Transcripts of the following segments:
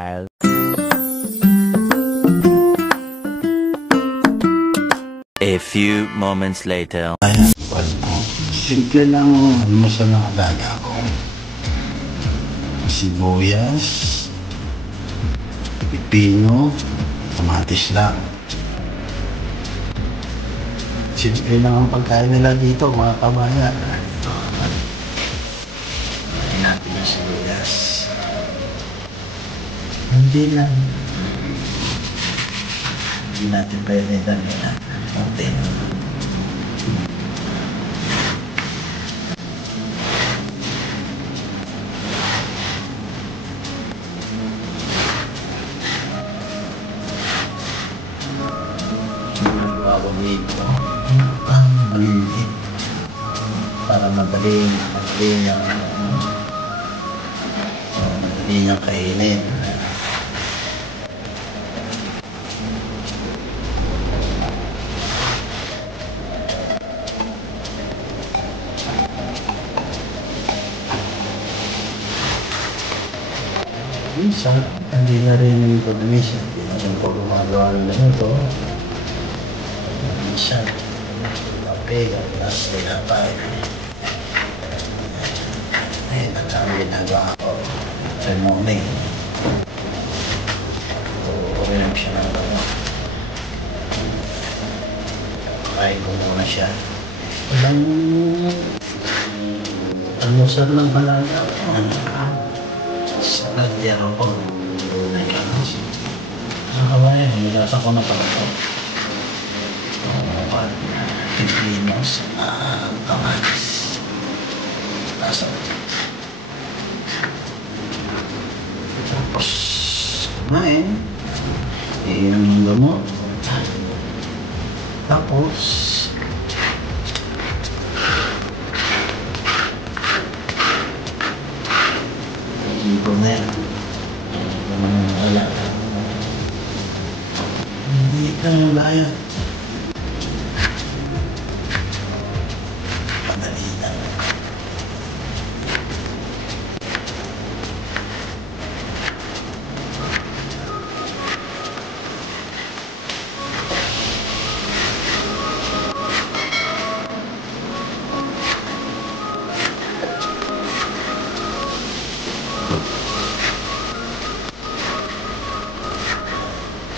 while. A few moments later. Ayan, simple lang almusal ng alaga ko. Sibuyas, pipino, kamatis lang. Simple lang ang pagkain nila dito, mga kabayan. Ayan natin yung sibuyas. Hindi natin pwede damihan. Okay. Dito maliit para madali niyang kainin. Minsan hindi na rin ito minsan hindi na rin po gumagawa ng ganito. Minsan kape, galas, tinapay. Ayun ang ginagawa ko sa morning. Uminom siya ng gamot. Kain ko muna siya. Walang almusal ng halaga. Salad yan ako. Sa kabayan, nilasa ko na pala ito. Pipinos, kamatis. Lasa ko. Tapos, kumain. Iinom ng gamot. Tapos, ibo na yan. Wala. Hindi ka yung bayan. Madali lang.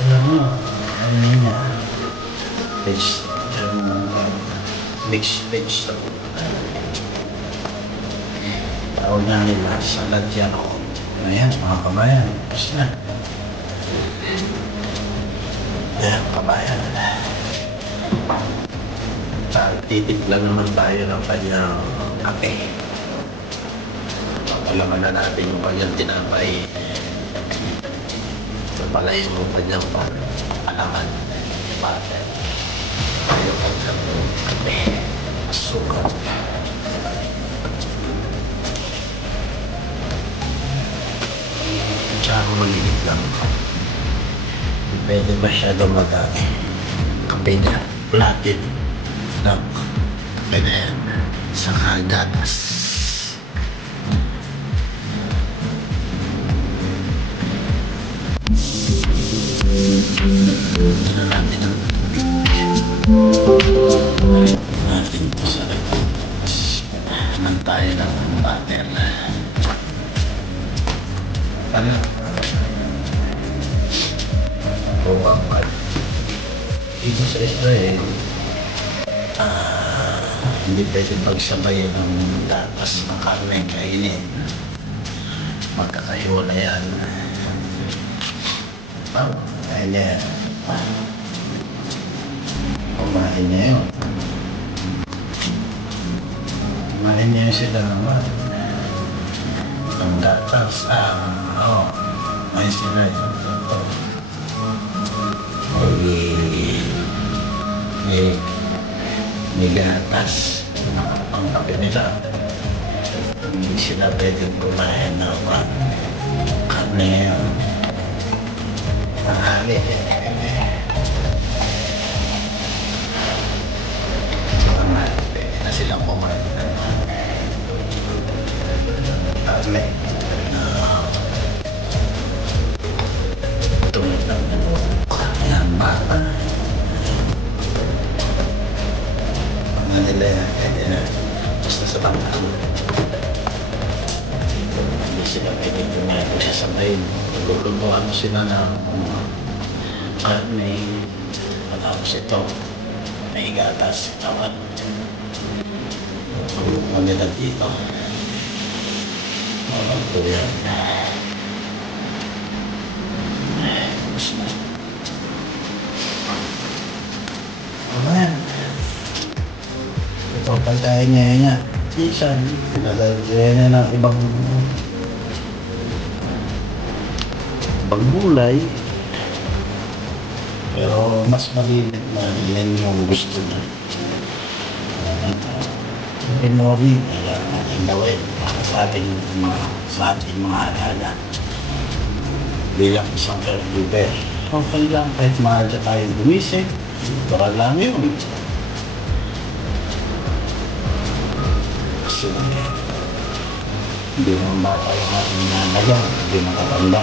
Alam mo, ano niya, mixed vegetable. Tawag nga nila, salad yan ako. Ayan, mga kabayan, tapos na. Ayan, kabayan. Titiplan naman tayo ng kanyang kape. Palaman na natin yung kanyang tinapay. Palayin mo pa niyang alaman, butter, ayaw ko sa kape, asukal. Tsaka maliit lang. Pwede masyado kape na platin lang. Pwede yan. Saka gatas. Ano natin ang natin po sa naman tayo ng butter. Ano? Bumabad. Dito sa Israel, hindi pwede pagsabayan ng gatas ng karne kainin. Magkakahiwala yan. Kumain niya. Kumain niya yun. Kumain niya sila naman. Ang gatas. May sila yun. May gatas. Ang kape nila. Hindi sila pwedeng kumain ng karne yun. Mahali. Mahali na silang kumain. Mahali. Basta sa tanghal. Hindi sila pwede kumain ko siya sabayin. Lulutuan mo sila ng karne. Matapos ito, may gatas, tawad. Maganda dito. Walang po yan. Tapos na. Ayan. Ito pagkain niya. Isan. Pinadagyan niya ng ibang gulay. Pero mas maliit na yan yung gusto niya. Pinori, kailangan natin gawin sa ating mga alaga. Bilang isang caregiver. Okay lang, kahit maaga tayo gumising. Baka lang yun. Kasi hindi naman bata yung ating nanagang, hindi makatanda.